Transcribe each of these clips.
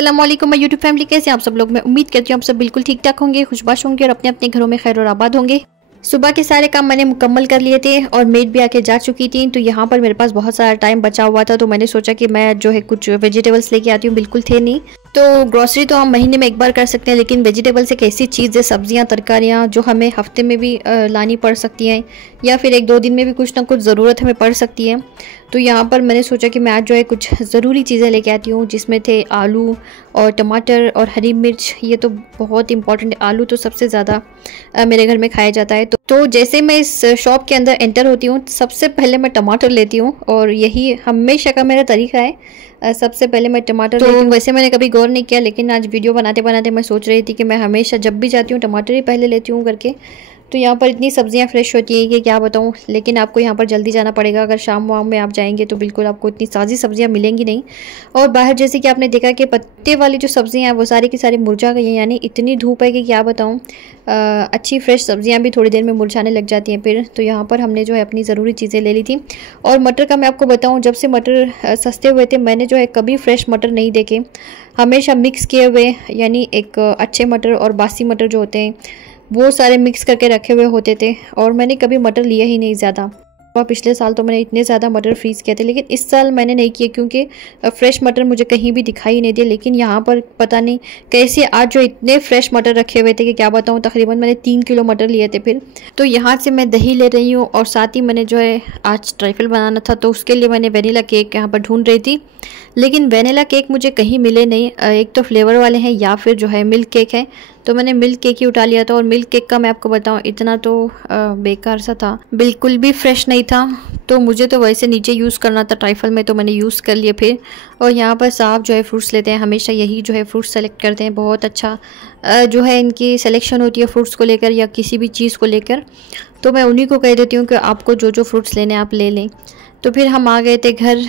अस्सलाम वालेकुम my YouTube family, कैसे आप सब लोग। मैं उम्मीद करती हूँ आप सब बिल्कुल ठीक ठाक होंगे, खुशबाश होंगे और अपने अपने घरों में खैर और आबाद होंगे। सुबह के सारे काम मैंने मुकम्मल कर लिए थे और मेड भी आके जा चुकी थी। तो यहाँ पर मेरे पास बहुत सारा टाइम बचा हुआ था, तो मैंने सोचा कि मैं जो है कुछ वेजिटेबल्स लेके आती हूँ। बिल्कुल थे नहीं, तो ग्रोसरी तो हम महीने में एक बार कर सकते हैं, लेकिन वेजिटेबल्स एक ऐसी चीज़ है, सब्जियाँ तरकारियाँ जो हमें हफ्ते में भी लानी पड़ सकती हैं या फिर एक दो दिन में भी कुछ ना कुछ ज़रूरत हमें पड़ सकती है। तो यहाँ पर मैंने सोचा कि मैं आज जो है कुछ ज़रूरी चीज़ें लेके आती हूँ, जिसमें थे आलू और टमाटर और हरी मिर्च। ये तो बहुत इंपॉर्टेंट है, आलू तो सबसे ज़्यादा मेरे घर में खाया जाता है। तो जैसे मैं इस शॉप के अंदर एंटर होती हूँ, सबसे पहले मैं टमाटर लेती हूँ और यही हमेशा का मेरा तरीका है। सबसे पहले मैं टमाटर लेती हूँ। वैसे मैंने कभी गौर नहीं किया, लेकिन आज वीडियो बनाते बनाते मैं सोच रही थी कि मैं हमेशा जब भी जाती हूँ टमाटर ही पहले लेती हूँ करके। तो यहाँ पर इतनी सब्जियाँ फ्रेश होती हैं कि क्या बताऊँ, लेकिन आपको यहाँ पर जल्दी जाना पड़ेगा। अगर शाम वाम में आप जाएंगे तो बिल्कुल आपको इतनी ताज़ी सब्जियाँ मिलेंगी नहीं। और बाहर जैसे कि आपने देखा कि पत्ते वाली जो सब्जियाँ हैं वो सारी की सारी मुरझा गई हैं, यानी इतनी धूप है कि क्या बताऊँ। अच्छी फ्रेश सब्जियाँ भी थोड़ी देर में मुरझाने लग जाती हैं फिर। तो यहाँ पर हमने जो है अपनी ज़रूरी चीज़ें ले ली थी। और मटर का मैं आपको बताऊँ, जब से मटर सस्ते हुए थे मैंने जो है कभी फ्रेश मटर नहीं देखे, हमेशा मिक्स किए हुए, यानी एक अच्छे मटर और बासी मटर जो होते हैं वो सारे मिक्स करके रखे हुए होते थे। और मैंने कभी मटर लिया ही नहीं ज़्यादा। और पिछले साल तो मैंने इतने ज़्यादा मटर फ्रीज़ किए थे, लेकिन इस साल मैंने नहीं किए क्योंकि फ्रेश मटर मुझे कहीं भी दिखाई नहीं दिए। लेकिन यहाँ पर पता नहीं कैसे आज जो इतने फ्रेश मटर रखे हुए थे कि क्या बताऊँ। तकरीबन मैंने 3 किलो मटर लिए थे फिर। तो यहाँ से मैं दही ले रही हूँ और साथ ही मैंने जो है आज ट्राइफल बनाना था, तो उसके लिए मैंने वेनिला केक यहाँ पर ढूंढ रही थी, लेकिन वेनिला केक मुझे कहीं मिले नहीं। एक तो फ्लेवर वाले हैं या फिर जो है मिल्क केक है, तो मैंने मिल्क केक ही उठा लिया था। और मिल्क केक का मैं आपको बताऊं इतना तो बेकार सा था, बिल्कुल भी फ्रेश नहीं था। तो मुझे तो वैसे नीचे यूज़ करना था ट्राइफल में, तो मैंने यूज़ कर लिए फिर। और यहाँ पर साहब जो है फ्रूट्स लेते हैं, हमेशा यही जो है फ्रूट्स सेलेक्ट करते हैं। बहुत अच्छा जो है इनकी सिलेक्शन होती है फ्रूट्स को लेकर या किसी भी चीज़ को लेकर। तो मैं उन्हीं को कह देती हूँ कि आपको जो जो फ्रूट्स लेने आप ले लें। तो फिर हम आ गए थे घर।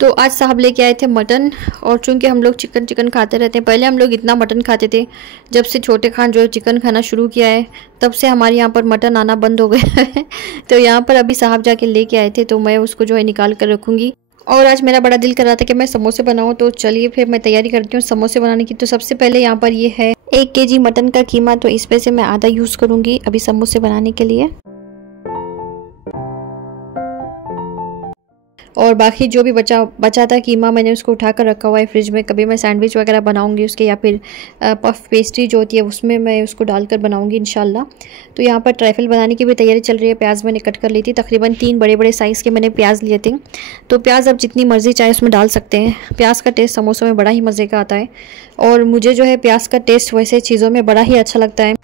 तो आज साहब लेके आए थे मटन। और चूंकि हम लोग चिकन खाते रहते हैं, पहले हम लोग इतना मटन खाते थे, जब से छोटे खान जो है चिकन खाना शुरू किया है तब से हमारे यहाँ पर मटन आना बंद हो गया है। तो यहाँ पर अभी साहब जाके लेके आए थे, तो मैं उसको जो है निकाल कर रखूँगी। और आज मेरा बड़ा दिल कर रहा था कि मैं समोसे बनाऊँ, तो चलिए फिर मैं तैयारी करती हूँ समोसे बनाने की। तो सबसे पहले यहाँ पर ये है 1 kg मटन का कीमा, तो इसमें से मैं आधा यूज़ करूँगी अभी समोसे बनाने के लिए। और बाकी जो भी बचा था कीमा मैंने उसको उठा कर रखा हुआ है फ्रिज में। कभी मैं सैंडविच वगैरह बनाऊंगी उसके, या फिर पफ पेस्ट्री जो होती है उसमें मैं उसको डालकर बनाऊंगी इंशाल्लाह। तो यहाँ पर ट्राइफल बनाने की भी तैयारी चल रही है। प्याज मैंने कट कर ली थी, तकरीबन 3 बड़े बड़े साइज़ के मैंने प्याज लिए थे। तो प्याज आप जितनी मर्ज़ी चाहे उसमें डाल सकते हैं। प्याज का टेस्ट समोसों में बड़ा ही मज़े का आता है, और मुझे जो है प्याज का टेस्ट वैसे चीज़ों में बड़ा ही अच्छा लगता है।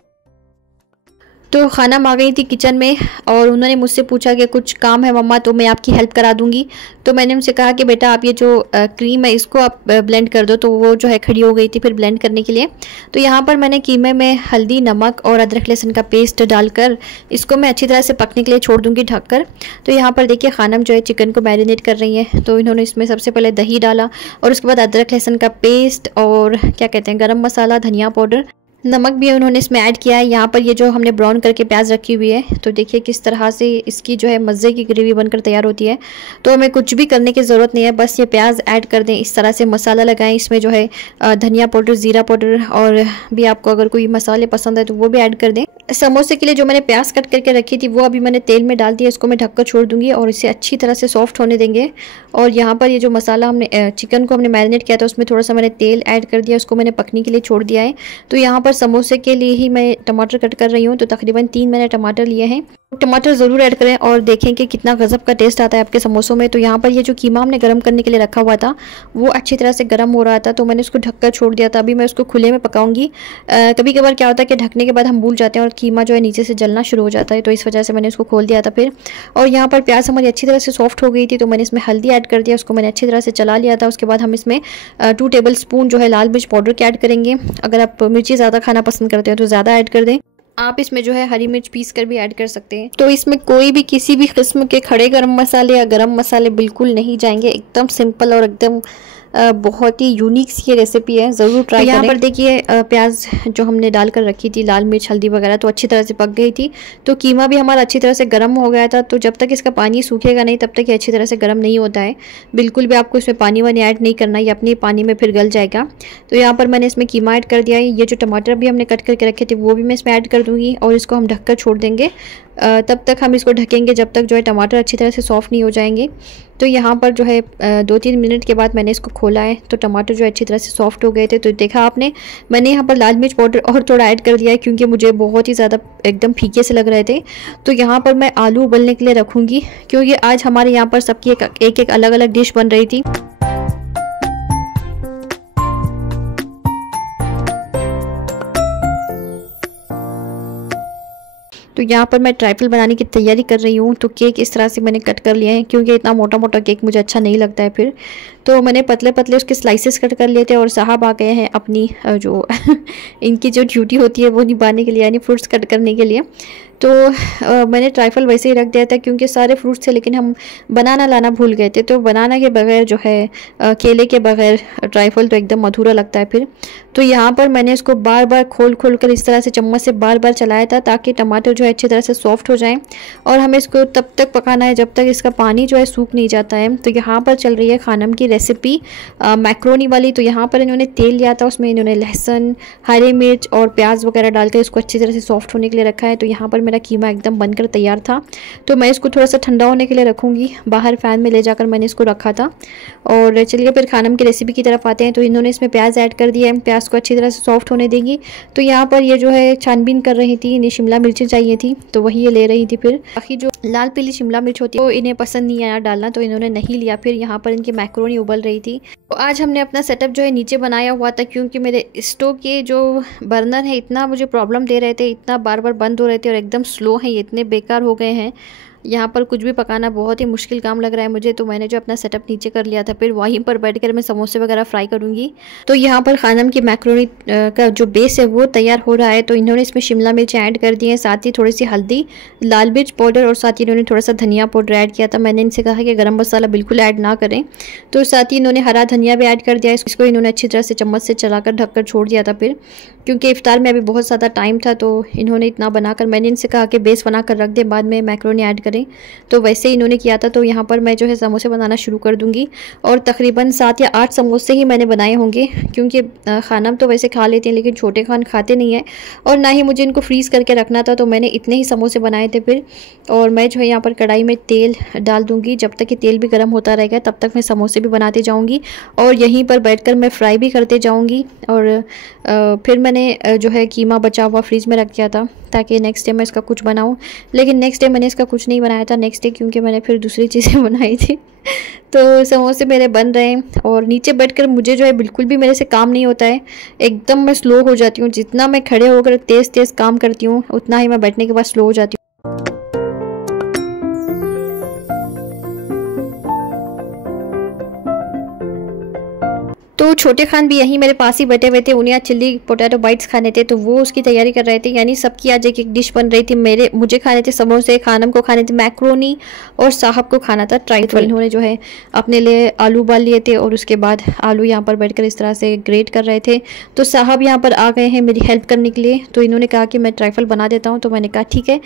तो खानम आ गई थी किचन में और उन्होंने मुझसे पूछा कि कुछ काम है मम्मा, तो मैं आपकी हेल्प करा दूंगी। तो मैंने उनसे कहा कि बेटा आप ये जो क्रीम है इसको आप ब्लेंड कर दो। तो वो जो है खड़ी हो गई थी फिर ब्लेंड करने के लिए। तो यहाँ पर मैंने कीमे में हल्दी, नमक और अदरक लहसुन का पेस्ट डालकर इसको मैं अच्छी तरह से पकने के लिए छोड़ दूँगी ढककर। तो यहाँ पर देखिए खानम जो है चिकन को मैरिनेट कर रही है। तो इन्होंने इसमें सबसे पहले दही डाला और उसके बाद अदरक लहसुन का पेस्ट और क्या कहते हैं गरम मसाला, धनिया पाउडर, नमक भी उन्होंने इसमें ऐड किया है। यहाँ पर ये जो हमने ब्राउन करके प्याज रखी हुई है, तो देखिए किस तरह से इसकी जो है मज़े की ग्रेवी बनकर तैयार होती है। तो हमें कुछ भी करने की ज़रूरत नहीं है, बस ये प्याज ऐड कर दें, इस तरह से मसाला लगाएं। इसमें जो है धनिया पाउडर, ज़ीरा पाउडर और भी आपको अगर कोई मसाले पसंद है तो वो भी ऐड कर दें। समोसे के लिए जो मैंने प्याज कट करके रखी थी वो अभी मैंने तेल में डाल दिया, इसको मैं ढककर छोड़ दूँगी और इसे अच्छी तरह से सॉफ्ट होने देंगे। और यहाँ पर ये जो मसाला हमने चिकन को हमने मैरिनेट किया था उसमें थोड़ा सा मैंने तेल ऐड कर दिया, उसको मैंने पकने के लिए छोड़ दिया है। तो यहाँ पर समोसे के लिए ही मैं टमाटर कट कर रही हूँ, तो तकरीबन 3 मैंने टमाटर लिए हैं। टमाटर ज़रूर ऐड करें और देखें कि कितना गज़ब का टेस्ट आता है आपके समोसों में। तो यहाँ पर ये जो कीमा हमने गर्म करने के लिए रखा हुआ था वो अच्छी तरह से गर्म हो रहा था, तो मैंने उसको ढककर छोड़ दिया था। अभी मैं उसको खुले में पकाऊंगी। कभी कभार क्या होता है कि ढकने के बाद हम भूल जाते हैं और कीमा जो है नीचे से जलना शुरू हो जाता है, तो इस वजह से मैंने उसको खोल दिया था फिर। और यहाँ पर प्याज हमारी अच्छी तरह से सॉफ्ट हो गई थी, तो मैंने इसमें हल्दी ऐड कर दिया, उसको मैंने अच्छी तरह से चला लिया था। उसके बाद हम इसमें 2 टेबल स्पून जो है लाल मिर्च पाउडर के ऐड करेंगे। अगर आप मिर्ची ज़्यादा खाना पसंद करते हैं तो ज़्यादा ऐड कर दें। आप इसमें जो है हरी मिर्च पीस कर भी ऐड कर सकते हैं। तो इसमें कोई भी किसी भी किस्म के खड़े गरम मसाले या गरम मसाले बिल्कुल नहीं जाएंगे। एकदम सिंपल और एकदम बहुत ही यूनिक सी रेसिपी है, ज़रूर ट्राई करें। यहाँ पर देखिए प्याज जो हमने डालकर रखी थी, लाल मिर्च हल्दी वगैरह, तो अच्छी तरह से पक गई थी। तो कीमा भी हमारा अच्छी तरह से गर्म हो गया था। तो जब तक इसका पानी सूखेगा नहीं तब तक ये अच्छी तरह से गर्म नहीं होता है। बिल्कुल भी आपको इसमें पानी वानी ऐड नहीं करना, ये अपने पानी में फिर गल जाएगा। तो यहाँ पर मैंने इसमें कीमा ऐड कर दिया है। ये जो टमाटर भी हमने कट करके रखे थे वो भी मैं इसमें ऐड कर दूँगी और इसको हम ढककर छोड़ देंगे। तब तक हम इसको ढकेंगे जब तक जो है टमाटर अच्छी तरह से सॉफ्ट नहीं हो जाएंगे। तो यहाँ पर जो है 2-3 मिनट के बाद मैंने इसको खोला है तो टमाटर जो अच्छी तरह से सॉफ्ट हो गए थे। तो देखा आपने, मैंने यहाँ पर लाल मिर्च पाउडर और थोड़ा ऐड कर दिया है क्योंकि मुझे बहुत ही ज़्यादा एकदम फीके से लग रहे थे। तो यहाँ पर मैं आलू उबलने के लिए रखूँगी क्योंकि आज हमारे यहाँ पर सबकी एक अलग अलग डिश बन रही थी। तो यहाँ पर मैं ट्राइफल बनाने की तैयारी कर रही हूँ। तो केक इस तरह से मैंने कट कर लिया है क्योंकि इतना मोटा मोटा केक मुझे अच्छा नहीं लगता है फिर। तो मैंने पतले पतले उसके स्लाइसेस कट कर लिए थे और साहब आ गए हैं अपनी जो इनकी जो ड्यूटी होती है वो निभाने के लिए, यानी फ्रूट्स कट करने के लिए। तो मैंने ट्राइफल वैसे ही रख दिया था क्योंकि सारे फ्रूट्स थे, लेकिन हम बनाना लाना भूल गए थे। तो बनाना के बगैर जो है केले के बगैर ट्राइफल तो एकदम अधूरा लगता है फिर। तो यहाँ पर मैंने इसको बार बार खोल कर इस तरह से चम्मच से बार बार चलाया था ताकि टमाटर जो है अच्छी तरह से सॉफ्ट हो जाएं। और हमें इसको तब तक पकाना है जब तक इसका पानी जो है सूख नहीं जाता है। तो यहाँ पर चल रही है खानम की रेसिपी मैक्रोनी वाली। तो यहाँ पर इन्होंने तेल लिया था, उसमें इन्होंने लहसुन, हरी मिर्च और प्याज वगैरह डालकर इसको अच्छी तरह से सॉफ्ट होने के लिए रखा है। तो यहाँ पर मेरा कीमा एकदम बनकर तैयार था। तो मैं इसको थोड़ा सा ठंडा होने के लिए रखूँगी, बाहर फ़ैन में ले जाकर मैंने इसको रखा था। और चलिए फिर खानम की रेसिपी की तरफ आते हैं। तो इन्होंने इसमें प्याज ऐड कर दिया है, प्याज को अच्छी तरह से सॉफ्ट होने देंगी। तो यहाँ पर ये जो है छानबीन कर रही थी, इन्हें शिमला मिर्चें चाहिए थी तो वही ये ले रही थी। फिर बाकी जो लाल पीली शिमला मिर्च होती है वो इन्हें पसंद नहीं आया डालना, तो इन्होंने नहीं लिया। फिर यहाँ पर इनकी मैक्रोनी उबल रही थी। तो आज हमने अपना सेटअप जो है नीचे बनाया हुआ था क्योंकि मेरे स्टोव के जो बर्नर है इतना मुझे प्रॉब्लम दे रहे थे, इतना बार बार बंद हो रहे थे और एकदम स्लो है, ये इतने बेकार हो गए हैं। यहाँ पर कुछ भी पकाना बहुत ही मुश्किल काम लग रहा है मुझे। तो मैंने जो अपना सेटअप नीचे कर लिया था, फिर वहीं पर बैठकर मैं समोसे वगैरह फ्राई करूँगी। तो यहाँ पर खानम की मैक्रोनी का जो बेस है वो तैयार हो रहा है। तो इन्होंने इसमें शिमला मिर्च ऐड कर दी है, साथ ही थोड़ी सी हल्दी, लाल मिर्च पाउडर और साथ ही इन्होंने थोड़ा सा धनिया पाउडर ऐड किया था। मैंने इनसे कहा कि गरम मसाला बिल्कुल ऐड ना करें। तो साथ ही इन्होंने हरा धनिया भी ऐड कर दिया, इसको इन्होंने अच्छी तरह से चम्मच से चलाकर ढककर छोड़ दिया था। फिर क्योंकि इफ्तार में अभी बहुत ज़्यादा टाइम था तो इन्होंने इतना बनाकर, मैंने इनसे कहा कि बेस बनाकर रख दे, बाद में मैक्रोनी ऐड करें। तो वैसे ही इन्होंने किया था। तो यहाँ पर मैं जो है समोसे बनाना शुरू कर दूँगी और तकरीबन 7 या 8 समोसे ही मैंने बनाए होंगे क्योंकि खानम तो वैसे खा लेते हैं लेकिन छोटे खान खाते नहीं हैं और ना ही मुझे इनको फ्रीज़ करके रखना था। तो मैंने इतने ही समोसे बनाए थे फिर। और मैं जो है यहाँ पर कढ़ाई में तेल डाल दूँगी, जब तक कि तेल भी गर्म होता रहेगा तब तक मैं समोसे भी बनाते जाऊँगी और यहीं पर बैठकर मैं फ्राई भी करते जाऊँगी। और फिर मैंने जो है कीमा बचा हुआ फ्रीज में रख दिया था ताकि नेक्स्ट डे मैं इसका कुछ बनाऊं, लेकिन नेक्स्ट डे मैंने इसका कुछ नहीं बनाया था नेक्स्ट डे क्योंकि मैंने फिर दूसरी चीज़ें बनाई थी। तो समोसे मेरे बन रहे हैं और नीचे बैठकर मुझे जो है बिल्कुल भी मेरे से काम नहीं होता है, एकदम मैं स्लो हो जाती हूँ। जितना मैं खड़े होकर तेज़ तेज़ काम करती हूँ उतना ही मैं बैठने के बाद स्लो हो जाती हूँ। तो छोटे खान भी यहीं मेरे पास ही बैठे हुए थे, उन्हें आज चिल्ली पोटैटो बाइट्स खाने थे तो वो उसकी तैयारी कर रहे थे। यानी सबकी आज एक एक डिश बन रही थी। मुझे खाने थे समोसे, खानम को खाने थे मैक्रोनी और साहब को खाना था ट्राइफल। इन्होंने जो है अपने लिए आलू उबाल लिए थे और उसके बाद आलू यहाँ पर बैठकर इस तरह से ग्रेट कर रहे थे। तो साहब यहाँ पर आ गए हैं मेरी हेल्प करने के लिए। तो इन्होंने कहा कि मैं ट्राइफल बना देता हूँ। तो मैंने कहा ठीक है,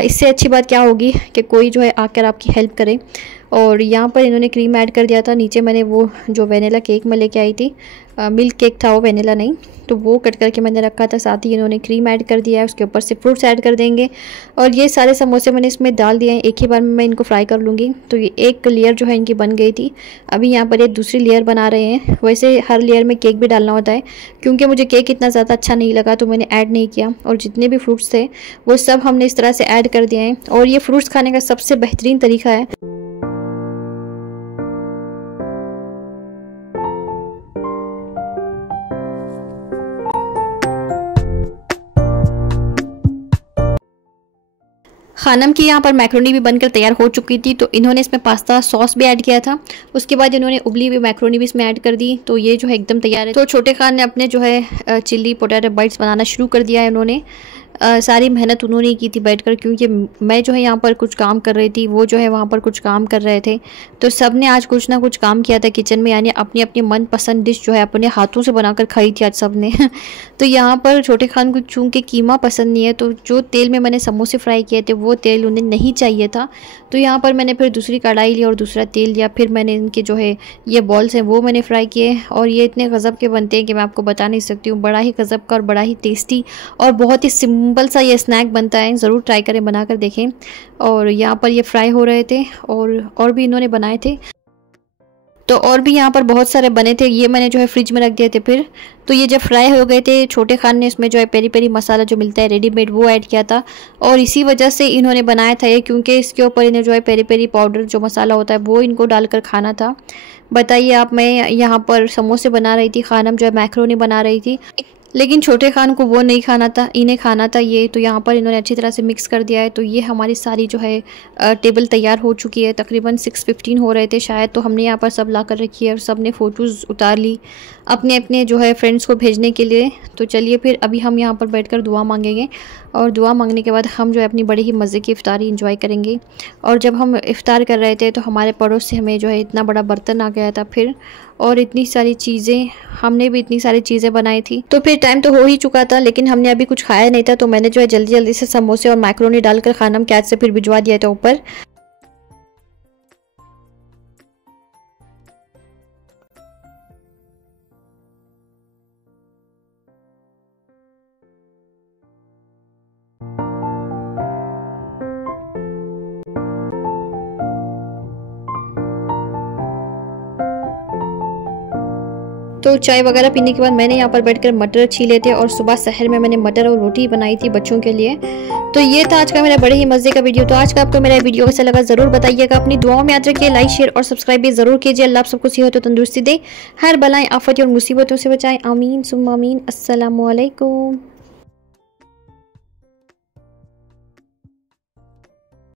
इससे अच्छी बात क्या होगी कि कोई जो है आकर आपकी हेल्प करे। और यहाँ पर इन्होंने क्रीम ऐड कर दिया था। नीचे मैंने वो जो वेनिला केक में लेके आई थी, मिल्क केक था वो, वेनिला नहीं, तो वो कट करके मैंने रखा था। साथ ही इन्होंने क्रीम ऐड कर दिया है, उसके ऊपर से फ्रूट्स ऐड कर देंगे और ये सारे समोसे मैंने इसमें डाल दिए हैं। एक ही बार में मैं इनको फ्राई कर लूँगी। तो ये एक लेयर जो है इनकी बन गई थी। अभी यहाँ पर ये दूसरी लेयर बना रहे हैं। वैसे हर लेयर में केक भी डालना होता है, क्योंकि मुझे केक इतना ज़्यादा अच्छा नहीं लगा तो मैंने ऐड नहीं किया। और जितने भी फ्रूट्स थे वो सब हमने इस तरह से ऐड कर दिए हैं। और ये फ्रूट्स खाने का सबसे बेहतरीन तरीका है। खानम की यहाँ पर मैक्रोनी भी बनकर तैयार हो चुकी थी, तो इन्होंने इसमें पास्ता सॉस भी ऐड किया था। उसके बाद इन्होंने उबली हुई मैक्रोनी भी इसमें ऐड कर दी। तो ये जो है एकदम तैयार है। तो छोटे खान ने अपने जो है चिल्ली पोटैटो बाइट्स बनाना शुरू कर दिया है उन्होंने। सारी मेहनत उन्होंने की थी बैठकर, क्योंकि मैं जो है यहाँ पर कुछ काम कर रही थी, वो जो है वहाँ पर कुछ काम कर रहे थे। तो सब ने आज कुछ ना कुछ काम किया था किचन में, यानी अपनी अपनी मनपसंद डिश जो है अपने हाथों से बनाकर खाई थी आज सब ने। तो यहाँ पर छोटे खान को चूँकि कीमा पसंद नहीं है, तो जो तेल में मैंने समोसे फ्राई किए थे वो तेल उन्हें नहीं चाहिए था। तो यहाँ पर मैंने फिर दूसरी कढ़ाई ली और दूसरा तेल लिया, फिर मैंने इनके जो है ये बॉल्स हैं वो मैंने फ्राई किए, और ये इतने गज़ब के बनते हैं कि मैं आपको बता नहीं सकती हूँ। बड़ा ही गज़ब का और बड़ा ही टेस्टी और बहुत ही सिंपल सा ये स्नैक बनता है, ज़रूर ट्राई करें, बना कर देखें। और यहाँ पर ये फ्राई हो रहे थे और भी इन्होंने बनाए थे, तो और भी यहाँ पर बहुत सारे बने थे, ये मैंने जो है फ्रिज में रख दिए थे। फिर तो ये जब फ्राई हो गए थे, छोटे खान ने इसमें जो है पेरी पेरी मसाला जो मिलता है रेडीमेड वो ऐड किया था, और इसी वजह से इन्होंने बनाया था ये, क्योंकि इसके ऊपर इन्हें जो है पेरी पेरी पाउडर जो मसाला होता है वो इनको डालकर खाना था। बताइए आप, मैं यहाँ पर समोसे बना रही थी, खानम जो है मैक्रोनी बना रही थी, लेकिन छोटे खान को वो नहीं खाना था, इन्हें खाना था ये। तो यहाँ पर इन्होंने अच्छी तरह से मिक्स कर दिया है। तो ये हमारी सारी जो है टेबल तैयार हो चुकी है। तकरीबन 6:15 हो रहे थे शायद, तो हमने यहाँ पर सब ला कर रखी है और सब ने फ़ोटोज़ उतार ली अपने अपने जो है फ्रेंड्स को भेजने के लिए। तो चलिए फिर अभी हम यहाँ पर बैठकर दुआ मांगेंगे, और दुआ मांगने के बाद हम जो है अपनी बड़ी ही मज़े की इफ्तारी इंजॉय करेंगे। और जब हम इफ्तार कर रहे थे तो हमारे पड़ोस से हमें जो है इतना बड़ा बर्तन आ गया था फिर, और इतनी सारी चीज़ें, हमने भी इतनी सारी चीज़ें बनाई थी। तो फिर टाइम तो हो ही चुका था, लेकिन हमने अभी कुछ खाया नहीं था, तो मैंने जो है जल्दी जल्दी से समोसे और मैक्रोनी डालकर खानम कैच से फिर भिजवा दिया था ऊपर। तो चाय वगैरह पीने के बाद मैंने यहाँ पर बैठकर मटर छीले थे, और सुबह सहर में मैंने मटर और रोटी बनाई थी बच्चों के लिए। तो ये था आज का मेरा बड़े ही मज़े का वीडियो। तो आज का आपको मेरा वीडियो कैसा लगा ज़रूर बताइएगा, अपनी दुआओं में याद रखिए, लाइक शेयर और सब्सक्राइब भी ज़रूर कीजिए। अल्लाह आप सबको सेहत और तंदुरुस्ती दे, हर बलाएं आफत और मुसीबतों से बचाएं। आमीन सुम्मा आमीन। अस्सलामु अलैकुम।